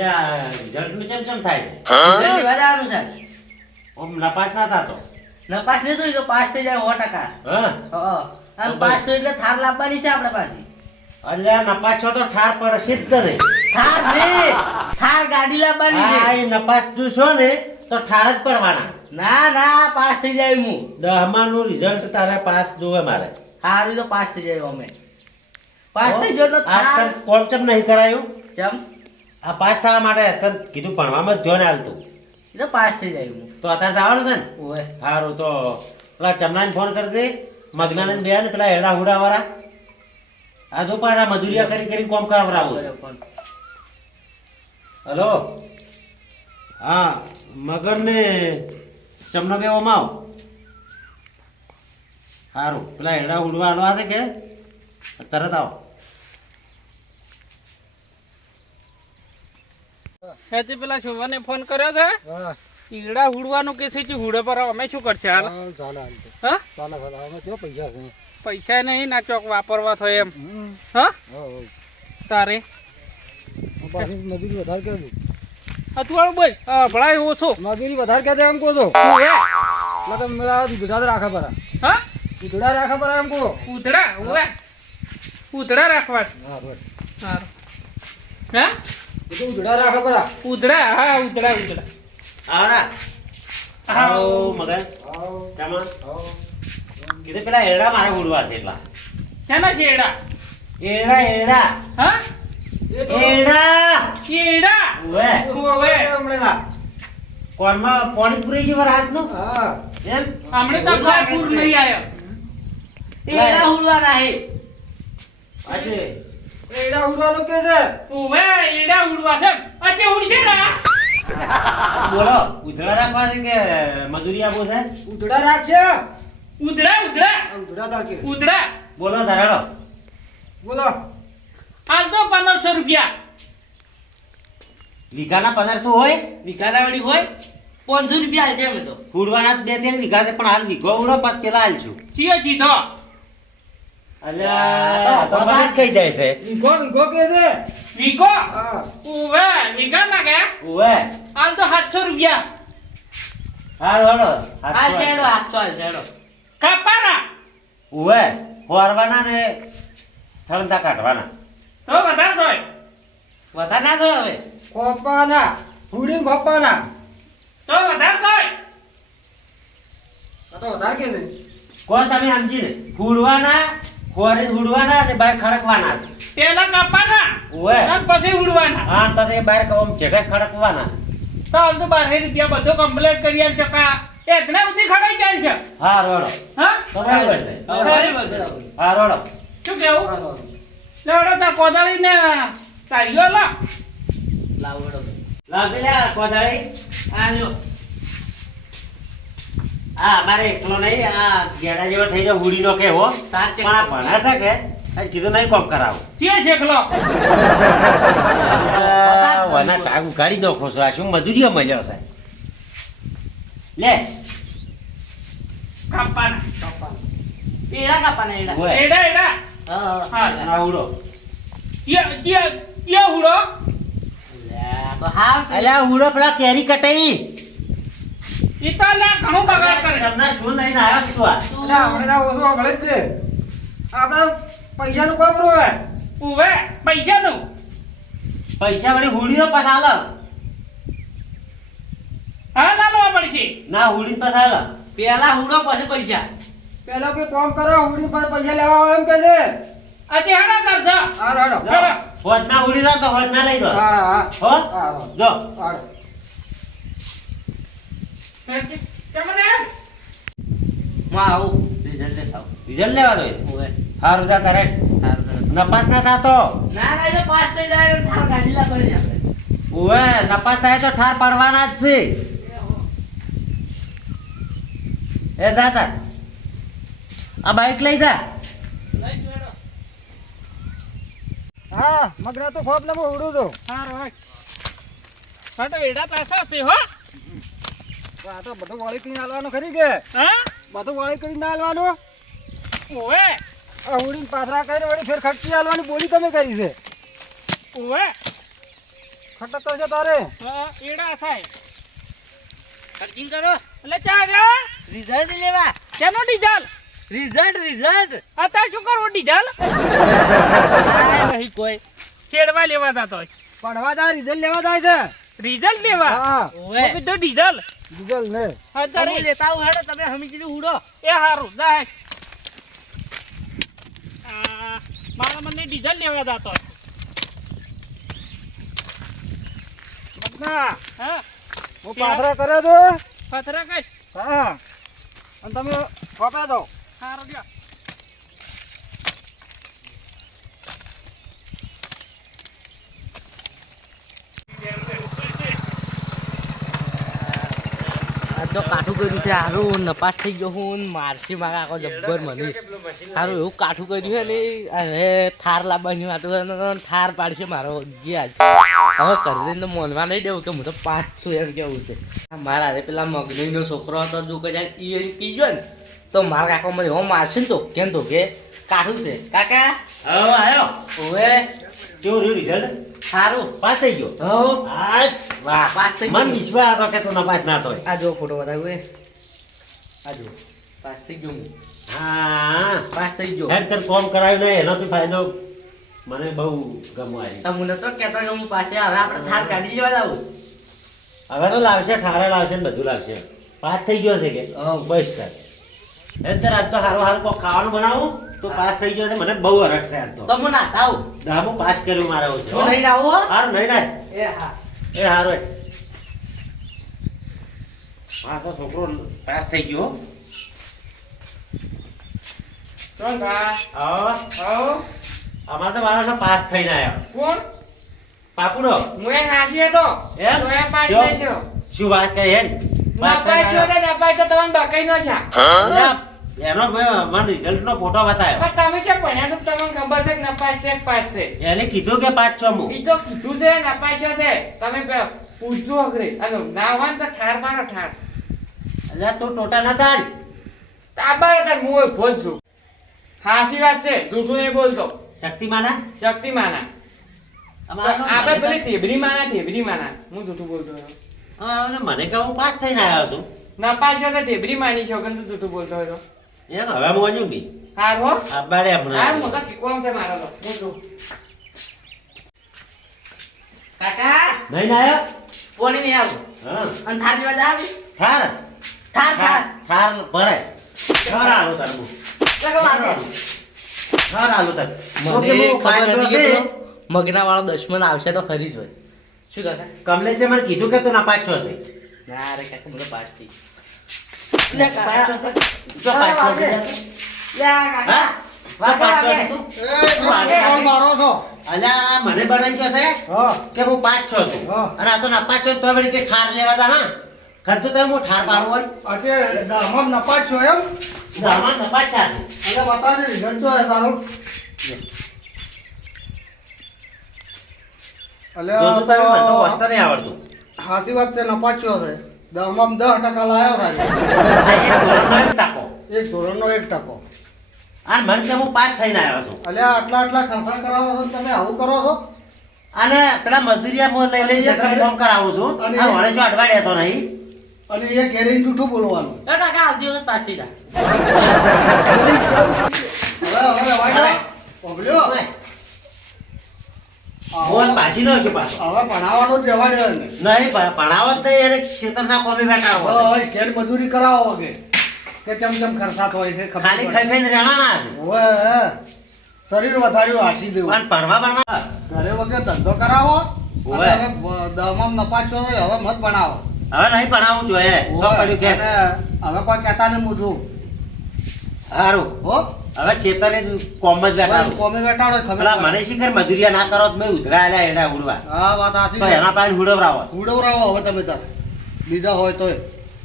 એટલે આ રિઝલ્ટનું ચમ ચમ થાય છે? રિઝલ્ટ છે ઓમ નપાસ ના થતો. નપાસ નહીં થયું તો પાસ થઈ જાય સો ટકા. હા? આમ પાસ થયું એટલે થાર લાવવાની છે આપણે પાછી એટલે નપાસ છો તો ઠાર નહીં થાર ને? થાર ગાડી લાવવાની છે. એ નપાસ તું છો ને તો ઠાર જ પડવાના. ના ના પાસ થઈ જાય હું. દહમાનું રિઝલ્ટ તારે પાસ જોવે મારે. હારું તો પાસ થઈ જાય અમે. પાસ થઈ ગયો તો કોમ ચમ નહીં કરાયું? ચમ? આ પાસ થવા માટે તને કીધું ભણવામાં જ ધ્યાન હાલતું એટલે પાસ થઈ જાય હું તો અત્યારે જવાનું છે ને? ઓય. સારું તો પેલા ચમનાને ફોન કરી દે. મગનાને બે ને પેલા હેડા હુડા વાળા આ જો પાછા મજૂરિયા કરી કરી કોમ કરાવરાવું હલો? હા મગન ને ચમનો બે ઓમાવ. સારું પેલા હેડા ઉડવા હાલવા છે કે? તરત આવો. હેતી પેલા શોભાને ફોન કર્યો છે? ઈડા હુડવાનું કે છે હુડે પર અમે શું કરશે હાલ? હા પૈસા નહીં ના ચોક વાપરવા થાય એમ. હા? તારે? મજૂરી વધારે કે અથવાળું બોલ. હા ભણાય ઓછો મજૂરી વધારે કે એમ કહો છો? તમે મેળા દૂધડા રાખા પરા હા? દૂધડા રાખા પરા એમ કહો. ઉધડા? ઉધડા રાખવા. હા બસ સારું. હા? દૂધડા રાખા પરા ઉધડા હા ઉધડા ઉધડા. આવરા હા. આવો. મગન ચમન કીધું પેલા હેડા મારે ઉડવા છે એટલા. શેના શેડા એડા એડા હા? એડા શેડા ઓવે ઓવે. કોનમાં પાણી પૂરી છે હાથનું હા. એમ? હમણે તો પૂર નહીં આવ્યો. એડા ઉડવાના હે. આજે એડા ઉડવાનું કે છે. ઓવે એડા ઉડવા છે. અતે ઉડશે ને? બોલો ઉધડા રાખવા છે કે મજૂરી આપો છે? ઉધડા રાખશે ઉધડા ઉધડા. ઉધડા રાખે ઉધડા. બોલો ધરાડો. બોલો. હાલ તો પંદરસો રૂપિયા. વીઘાના પંદરસો હોય? વિકાના વાળી હોય? પાંચસો રૂપિયા હાલશે અમે તો. ઉડવાના બે ત્રણ વીઘા છે પણ હાલ વીઘો ઉડો પછી પેલા હાલ છું. ચીયો ચીધો અલ્યા તો મને કહી જાય છે. વીઘો વીઘો કે છે? હા. ઉવે હાલ તો સાતસો રૂપિયા. હારું હળો હાલ હાલ શેડો કાપાના. ઓવે હોરવાના ને થળંતા કાઢવાના. તો વધાર થાય વધારે ના થયો હવે. કોપાના હુડી કોપાના તો વધાર થાય તો વધારે કે છે? કોણ તમે સમજી ને હુડવાના હોરે ઉડવાના અને બહાર ખડકવાના. પેલા કાપાના ઓય અને પછી ઉડવાના. હા અને પછી બહાર કમ જેઠે ખડકવાના. તો હાલ તો બારે રૂપિયા બધું કમ્પ્લીટ કરી આલ શકા એકને સુધી ખડાઈ જાય છે. હા રોડો. હા? બરાબર છે. બરાબર છે. હા રોડો. શું કેવું? લેવડો તાર કોદાળી ને તારીઓ લા. લાવડો. હેડો. લાવજે લે કોદાળી. આ લ્યો. હા અમારે એકલો નહીં આ ગેડા જેવો થઈ ગયો હુડી નો કે હો. તાર પણ આ. છે કે? આજ કીધું નહીં કોમ કરાવો. ચીએ શેખલો વના ટાગ ઉગાડી નાખો છો. આ શું મજૂરીઓ મળ્યો છે? લે. કાપાના. એડા કાપાના એડા. ઓય. એડા એડા. હા, હા. આ ઉડો ચીએ ચીએ હુડો? લે, તો હાવ છે. અલ્યા ઉડો પેલા કેરી કટાઈ. ઈ તો લે ઘણું બગાડ કરે તમને શું લઈને આવ્યો તું આ? એટલે આપણે તો ઓછું જ છે. આપણે પૈસાનું કોઈ હોય? ઉવે પૈસાનું. પૈસા વળી હુડીનો પાછા હા ના લાલવા પડશે. ના હુડી પાછા આલો પેલા હુડો પછી પૈસા. પેલો કે કોમ કરો હુડી પર પૈસા લેવા આવે એમ કે છે? આજે હેડા કર જા હા રાડો હેડા હુડી તો હોજ લઈ દો હા હા. હો? જો. માં આવું. રિઝલ્ટ લેતા આવું. રિઝલ્ટ લેવા દો ઓય. હારું જા તારે. સારું, સારું. નપાસ ના થાતો ના ના એ તો પાસ થઈ જાય થાર ગાડી લાવવાની આપણે ઓવે નપાસ થાય તો ઠાર પાડવાના જ છે. એ જા આ બાઈક લઈ જા. હા મગરા તો ખોપ લમો ઉડું હોય હા તો એડા પાછા છે હો. આ તો બધું વાળી કરીને આલવાનું ખરી કે? હા? બધું વાળી કરીને ના આલવાનું ઓવે. આ પાથરા કરીને વળી ફેર ખર્ચી આલવાની બોલી તમે કરી છે. ઓવે. ખટતો છે તારે? હા, ઈડા થાય. ખર્ચિંગ કરો એટલે ચા જા રિઝલ્ટ લેવા. કેનો ડીઝલ? Result result. અત્યારે શું કરવું ડીઝલ? નહીં કોઈ. ચેડવા લેવા જતો પડવા તા રિઝલ્ટ લેવા જાય છે. ડીઝલ લેવા? હા. તો ડીઝલ. ડીઝલ ને. અત્યારે લેતા આવું હેડે તમે હમીજી ઉડો. એ સારું જાય. આ, મારા મને ડીઝલ લેવા જતો. ના હા? હું પાથરા તો? પથરા કઈ? હા. અને તમે ખોપ્યા દો. સારું લ્યો. આ તો કાઠું કર્યું છે? સારું નપાસ થઈ ગયો હું મારસી મારા આખો જબ્બર મને. હારું, એવું કાઠું કર્યું છે ને હવે થાર લાવવાની વાત થાર પાડશે મારો ગયા હવે કરી તો મોનવા નહીં દેવું કે હું તો છું એમ કેવું છે. મારા હારે પેલા મગનીનો છોકરો હતો જો કદાચ ઈ પી ગયો ને, તો મારા કાકો મને એવો મારશે ને તો કેમ તો કે કાઠું છે. કાકા? હવે આયો. ઓવે. કેવું રહ્યું રિઝલ્ટ સારું. પાસ થઈ ગયો? હવ. વાહ પાસ થઈ મન ગયું. વિશ્વાસ હતો કે તું નપાસ ના થાય. આ જો ફોટો બતાવ્યો એ. આ જો પાસ થઈ ગયો હું. હા. પાસ થઈ ગયો. હેડ તર ફોર્મ કરાવ્યું નહીં એનાથી ફાયદો મને બહુ ગમવાય તમને તો કહેતો કે હું પાસે હવે આપણે થાર કાઢી લેવા જાવું હવે તો લાવશે ઠારે લાવશે ને બધું લાવશે. પાસ થઈ ગયો છે કે. બસ તાર. હેડ આજ તો હારો સારું કોક ખાવાનું બનાવું તો પાસ થઈ ગયો છે મને બહુ હરખ છે આજ તો તમે ના તાવ દામો પાસ કર્યો મારા એવું છે નહીં આવું હો હારું નહીં ના એ હા એ હારો હા તો છોકરો પાસ થઈ ગયો હો. કોણ બા? આવો આવો. અમારે તો મારો પાસ થઈને આવ્યો કોણ? પાપુનો હું એ નાસી હતો. એમ? તો એ પાસ થઈ ગયો. શું વાત કરે હેડ નપાસ છો તો તમને બકાઈ નો છે. એનો મને રિઝલ્ટ નો ફોટો બતાવ્યો. પણ તમે જે ભણ્યા છો તમને ખબર છે કે નપાસ છે કે પાસ છે? એને કીધું કે પાંચ છ મુ ઈ તો કીધું છે નપાસ્યો છે તમે પૂછજો અઘરે. અને ના હોય તો ઠાર મારો ઠાર. અલ્યા તું ટોટા ના તાળ તાબાર તાર હું એ ભોજ છું. હાસી વાત છે જૂઠું નહીં બોલતો. શક્તિમાના શક્તિમાના અમારો આપણે પેલી ઠેબરી માના ઠેબરી માના. હું જૂઠું બોલતો હતો મને કે હું પાસ થઈને આવ્યો છું. નપાસ્યો તો ઢેબરી માની છો વગર તું તું બોલતો હતો એમ હવે મોજું બી. હાર હો. આબાડે હાર હમણાં. મોટા કિકવામ છે મારો તો. કાકા નહીં આવ્યો? કોણી નહીં આવ્યો હા. અને થાર જેવા જાવ થાર? થાર થાર. ઠાર ભરાય ઠાર આલો તાર હું લગો વાગે ઠાર આલો તાર. મને ખબર નથી કે મગના વાળો દશમન આવશે તો ખરી જ હોય. શું કાકા કમલેશે મને કીધું કે તું ના પાંચ છો છે. ના રે કાકા મને પાસ થઈ લે, છે. છે. છે. તું? તું? મારો છો. અલ્યા મને બનાવી ગયો છે? કે હું પાંચ છો છું? હા. અને આ તો ના પાંચ છો તો વળી કે ઠાર લેવા દા હા? કદું તમે હું ઠાર પાડું હોય. આજે દામમ નપાસ છો એમ? દામાં ના છે. અને બતાવજે રિઝલ્ટ તો તારું જોતું તમે મને તો વસ્તુ નહીં આવડતું. સાચી વાત છે નપાચ્યો છો. દામમ દસ ટકા લાયો થાય આ એક ધોરણનો એક એક ટકો. આ મને તમે હું પાંચ થઈને આવ્યો છું. અલ્યા આટલા આટલા ખર્ચા કરાવો છો તમે આવું કરો છો? અને પેલા મજૂરિયા હું લઈ લઈ કામ કરાવું છું. અને વળે જો અડવાડ્યા તો નહીં. અને એ ઘેરી જૂઠું બોલવાનું. એ કાકા આવતી વખત પાસ થઈ જા હવે ઓય, મોહન પાછી નો છે પાછો. હવે ભણાવવાનું જ જવા દેવા નહીં ભણાવો જ નહીં એને ખેતરના કોમે બેઠા હોય. ઘેર મજૂરી કરાવો કે કે ચમ ચમ ખર્ચાત હોય છે ખાલી ખાઈ ખાઈને રહેવાના છે. હવે શરીર વધાર્યું હાસી દેવું. પણ ભણવા ભણવા. ઘરે વગર ધંધો કરાવો. હવે દમમ નપાચો હવે મત ભણાવો. હવે નહીં ભણાવું જોઈએ. હવે કોઈ કહેતા નહીં મૂજું સારું હો? હવે છેતરે કોમ જ બેઠા. કોમે બેઠાડો ખબર પેલા મને શિખર મજૂરિયા ના કરો મેં ઉધરા આલ્યા એડા ઉડવા. હા વાત હાચી તો છે. એના પાસે ઉડવરાવો ઉડવરાવો હવે તમે તાર. બીજા હોય તોય.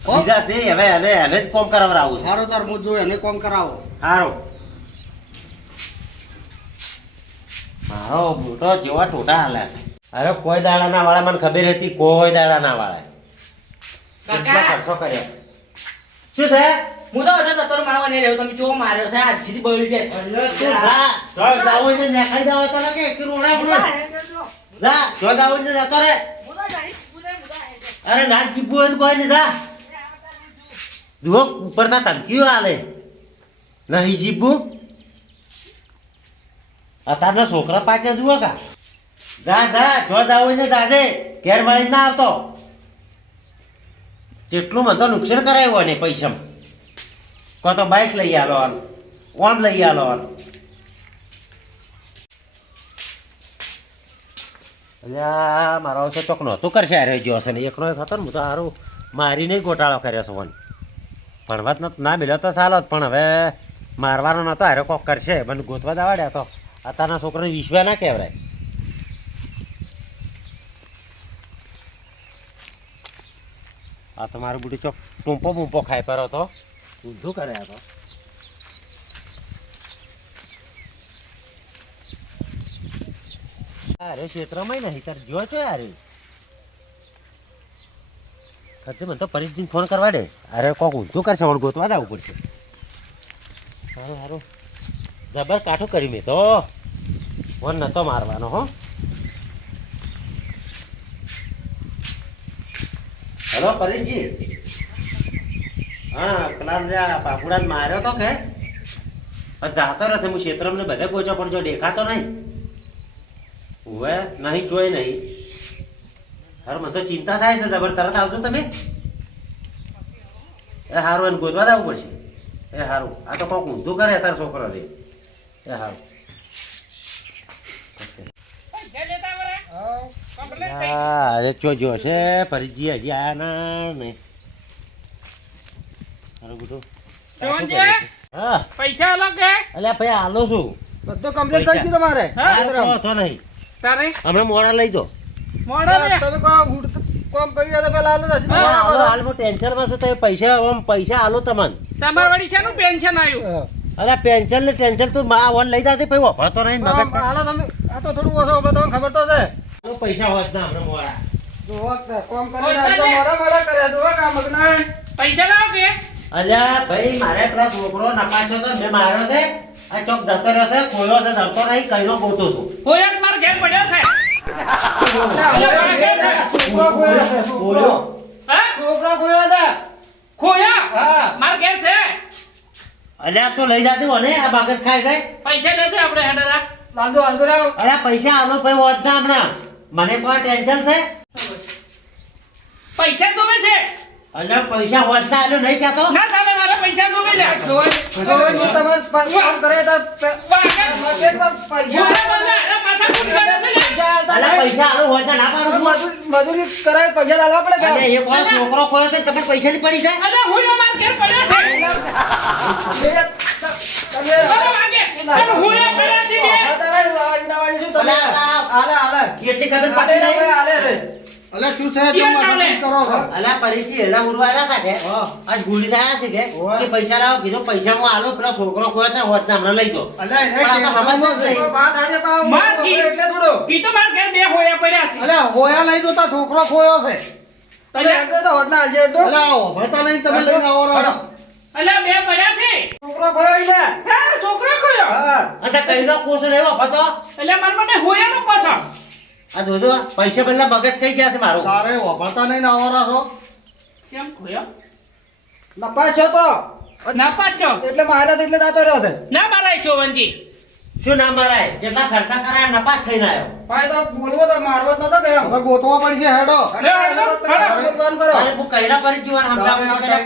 બીજા છે હવે એને એને જ કોમ કરાવરાવું છે. તાર તાર જો એને કોમ કરાવો. સારું મારો મોટો જેવા ટોટા હાલ્યા છે. અરે કોઈ દાડાના વાળા મને ખબર હતી કોઈ દાડાના વાળા. કેટલા. ખર્ચો કર્યા? શું છે? હું તો હશે જતો રહું, મારવા નહીં રહ્યો. તમે ચો માર્યો છે આ સીધી બળી થા? ચાલ જાવું છે, નેખાઈ જાવ તો કે કે રોણા ઉડે. જા જો જાવ ને જતો રે અરે ના જીબુ હોય તો કોઈ નહીં જા. જુઓ. ઉપરના ધમકીઓ આલે. નહીં જીભું અત્યારના છોકરા પાછા જુઓ કા. જા જા જો જાવ ને જાજે. ઘેર વળી ના આવતો. જેટલું મને તો નુકસાન કરાયું ને પૈસામાં. કો તો બાઇક લઈ આલો ઓમ લઈ આલો અલ્યા, મારો છે ચોકનો તું કરશે અરે ગયો હશે ને એકનો એક હતો ને, હું તો સારું મારીને ગોટાળો કર્યો છે વન ભણવા જ ના મિલ્યો તો ચાલો જ પણ હવે મારવાનો નતો, હારે કોક કરશે. મને ગોતવા દાવાડ્યા તો. અત્યારના છોકરાને વિશ્વા ના કહેવાય. આ તો મારું બુડી ચોક ટૂંપો બૂંપો ખાઈ પડ્યો તો ઊંધું કરે આ તો. અરે ક્ષેત્રમાં નહીં, તાર જો છો યાર ખર્ચે મને તો પરેશજીને ફોન કરવા દે. અરે કોક ઊંધું કરશે વણ ગોતવા જવું પડશે. સારું સારું જબર કાઠું કરી મેં તો. ફોન નતો મારવાનો, હો. હેલો પરેશજી હા પેલા જે માર્યો તો કે. જાતો રહેશે હું ક્ષેત્રમને બધે પહોંચ્યો પણ જો દેખાતો નહીં. હવે નહીં જોઈ નહીં. હારું મને તો ચિંતા થાય છે જબર તરત આવજો તમે. એ સારું એને ગોતવા જવું પડશે. એ સારું આ તો કોક ઊંધું કરે તાર છોકરો રે. એ હારું. પૈસા લેતા વરે. કમ્પ્લેટ થઈ. હા અરે ચો જો છે ફરીજી હજી આયા ના નહીં હારું બધું શિવનજી? હા. પૈસા અલગ કે અલ્યા ભાઈ આલો છું. બધું કમ્પ્લીટ કરી દીધું તમારે? હા, તો નહીં. તારે? હમણાં મોડા લઈ જાઓ. મોડા તમે કોઈ હુડ કામ કરી રહ્યા પેલા આલો ને હજી તો હાલો, બરાબર. હાલ હું ટેન્શનમાં છું તો પૈસા આમ પૈસા આલો તમને. તમાર વળી શેનું પેન્શન આવ્યું. અરે પેન્શન ને ટેન્શન તું મા વન લઈ જાતી પછી વફળતો નહીં મગજ આમ હાલો તમે આ તો થોડું ઓછો આપણે તમને ખબર તો છે. પૈસા હોત ના હમણાં મોડા. જોવો કે કરી મોડા મોડા કર્યા જોવો કામ મગનાય. પૈસા લાવો કે? અલ્યા ભાઈ મારે પેલા છોકરો નપાસ્યો તો મેં માર્યો છે. આ ચોક જતો રહ્યો છે ખોયો છે ધરતો નહીં કઈનો ગોતો છું. કોઈ એક માર ઘેર પડ્યો છે છોકરો ખોયો છોકરો. હા? છોકરો ખોયો છે. ખોયા હા. માર ઘેર છે? અલ્યા તો લઈ જાતી હો આ બાગસ ખાય છે. પૈસા નથી આપણે હેડરા રાવ. અલ્યા પૈસા આલો ભાઈ હોત ના હમણાં. મને કોઈ ટેન્શન છે? પૈસા જોવે છે? અલ્યા પૈસા હોત ના નહીં કહેતો? ના ચાલે મારે પૈસા જોવે છે જોઈ- જોઈ જો તમે પ- કામ કરે તો પે- તો પૈસા અરે ફોન અલ્યા પૈસા આલો હોય ના પાડો મજૂરી કરાય પૈસા આલવા પડે કે? એક વાર છોકરો ખોયો છે તમે પૈસા ની પડી જાય અરે હું માર ઘેર પડ્યો છે. તમે અરે વાગે હું યો પડ્યો છે તારા તમે? અલ્યા, આ- હાલે, હાલે. કેટલી ખબર પડી હાલે છે. અલે શું છે? તમે કરો છો? અલ્યા પરિચય એના ઉડવાયેલા હતા કે? આજ ભૂલી ગયા છે કે? કે પૈસા લાવો કીધો પૈસા હું આલો પેલા છોકરો ખોયો છે હોત ના હમણાં લઈ દો અલે તો સમજ છે. નથી. વાત આજે પાછું માર કી- એટલે થોડું. કીધું માર ઘેર બે હોયા પડ્યા છે. અલે હોયા લઈ જતા છોકરો ખોયો છે. તમે હેડો તો હોત ના આજે તો અલે આવો ભરતા નહીં તમે લઈને આવો રો અલે અલ્યા બે પડ્યા છે. છોકરો ખોયો ને? હા છોકરો કોયો હા. અને કઈનો કોસ રહેવો હતો એટલે માર મને હોયા નો છો આ જોજો પૈસા બદલા મગજ કઈ જશે મારો? તારે વાપરતા નહીં ને છો? કેમ ખોયો? નપાસ છો તો? નપા છો? એટલે મારા તો એટલે દાતો રહ્યો છે. ના મારાય છો વંજી. શું ના મારાય? જેટલા ખર્ચા કરાય નપાસ થઈને આવ્યો. ભાઈ તો બોલવો તો મારવો જ નતો કે હવે ગોતવા પડશે હેડો. તો કામ કરો. અરે હું કઈડા પર જીવન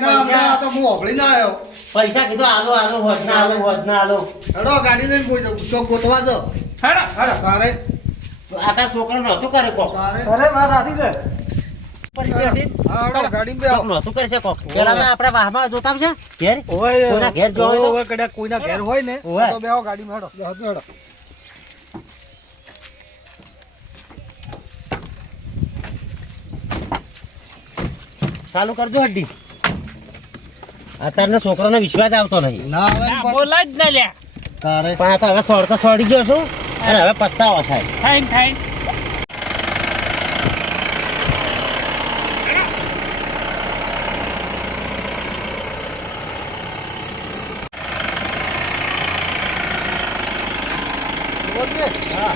પૈસા તો હું હોભળીને આવ્યો. પૈસા કીધો આલો આલો વધના ના આલો ના આલો હેડો ગાડી લઈને કોઈ જાઉં. ચોક ગોતવા જો. હેડો હેડો. તારે આ તાર છોકરો અત્યારે કરે કોક? અરે વાત સાચી છે. પરિચય હતી? હા હેડો ગાડીમાં કોક બેહો. કરે છે કોક? પેલા તો આપણે વાહમાં જોતા છે ઘેર? ઓય કોઈના ઘેર જવું હોય કદાચ કોઈના ઘેર હોય ને તો બેહો ગાડીમાં હેડો. હેડો, હેડો. ચાલુ કરજો હડ્ડી. અત્યારના છોકરાને વિશ્વાસ આવતો નહીં. બોલા જ ના લ્યા. તારે. પણ આ તો હવે સોળતો સોડી ગયો છું. અને હવે પસ્તાવો થાય થાઈન થાઈન જુઓ છે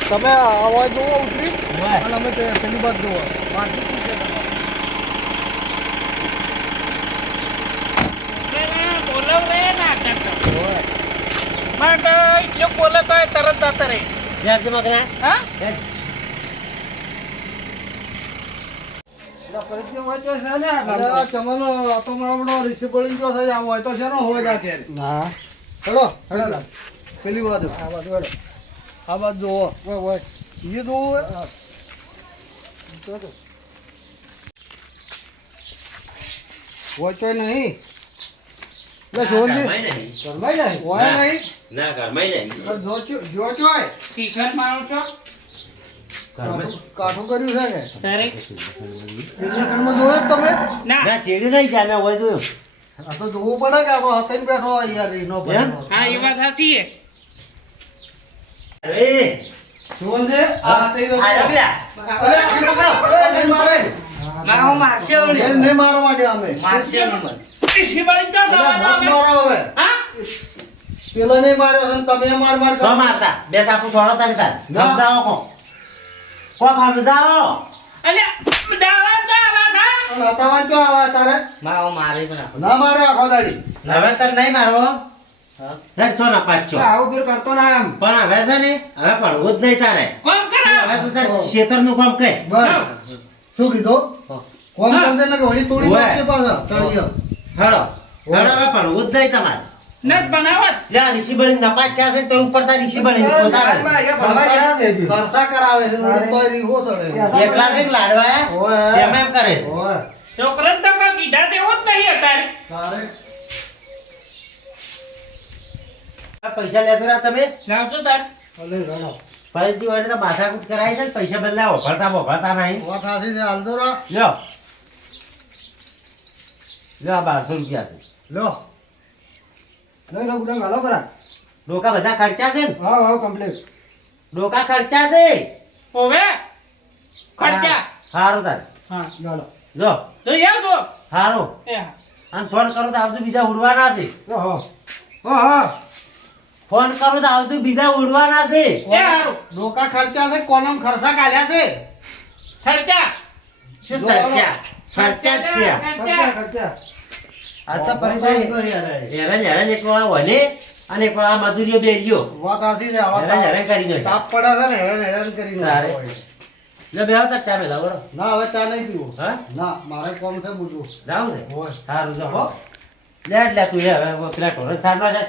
તમે અવાજ જોવો ઉતરી. અને અમે તે પેલી બાદ જોવો બાકી શું છે તમારે? બોલાવ રે ના કરતા માટે એટલો બોલે તો તરત જતા રહે તો છે ને અરે આ બાજુ જોવો એ જોવું હોય તો નહીં એટલે નહીં ના ઘરમાં નહીં. જો છો- ટીકટ મારો છો? કાઠું કર્યું છે કે તારે? ક્રિકેટમાં જોયો તમે? ના. ના ચેડી નહીં જાય હોય જોયું. આ તો જોવું પડે કે આપણો હતાઈને બેઠો યાર રીનો હા એ વાત સાચી છે. અરે. શોભનજી આ આ રહ્યો પેલા. આ પકડો. અરે, નહીં મારે. મારો મારશે નહીં મારવા માટે અમે. મારશે મને શિવાળી તો મારો હવે. હા? પેલો ને મારે અને તમે માર માર કરો. તો મારતા. બે સાપુ છોડો તમે તાર. ના. સમજાવો કો કો સમજાવો અલે દાવા દાવા ના અને જો આવા તારે? મારો મારે. ના મારે આખો દાડી. હવે તર નહીં મારો હેડ છો ના પાંચ છો. આવું ફેર કરતો ના એમ પણ હવે છે ને હવે ભણવું જ નહીં તારે. કોમ કરા હવે તું તાર ખેતરનું કામ કર. બસ. શું કીધું? કોમ. કંદે ને કે વળી તોડી. નાખશે પાછા તળિયે. હેડો. હેડો હવે ભણવું જ નહીં તમારે. નત બનાવત લે ઋષિ બની નપાસ છે છે તો ઉપર તાર ઋષિ બની પોતાને ભણવા ગયા છે હજી. કરાવે છે ને રીહો ચડે. એકલા છે લાડવા ઓય. એમ એમ કરે ઓય. છોકરાને તો કોઈ કીધા તેવો જ નહીં અત્યારે. તારે? પૈસા લેતો રહ્યા તમે? લાવજો તાર. ભલે ગણો. ફરીથી હોય તો માથાકૂટ કરાય છે પૈસા બદલા ઓફરતા ઓફરતા નહીં. સાચી છે હાલતો રહો. લ્યો. લ્યો આ બારસો રૂપિયા છે. લ્યો. લઈ લો ગુડા ગાલો ખરા. ડોકા બધા ખર્ચા છે ને? હા હા કમ્પ્લીટ ડોકા ખર્ચા છે? ઓવે ખર્ચા. હારો તાર. હા. ચાલો જો. જો યાર તો હારો. એ હા. અને ફોન કરો તો આવતું બીજા ઉડવાના છે. ઓહો ઓહો ફોન કરો તો આવતું બીજા ઉડવાના છે. એ હારો. ડોકા ખર્ચા છે કોલમ ખર્ચા કાઢ્યા છે. ખર્ચા. શું ખર્ચા ખર્ચા. ખર્ચા ખર્ચા. આ તો પરિચય એક વાળા વને અને એક વાળા મજૂરીઓ બેરીઓ વાત સાચી છે હેરાન હેરાન કરી દો તાપ પડે છે ને હેરાન હેરાન કરી દો અરે. લે બે આવતા ચા મેલા બરો ના હવે ચા નહીં પીવો. હા? ના મારે કોમ છે બુજુ. જાવ ને. સારું જો હો. લે લે તું હવે પેલા ઢોરણ સારનો છે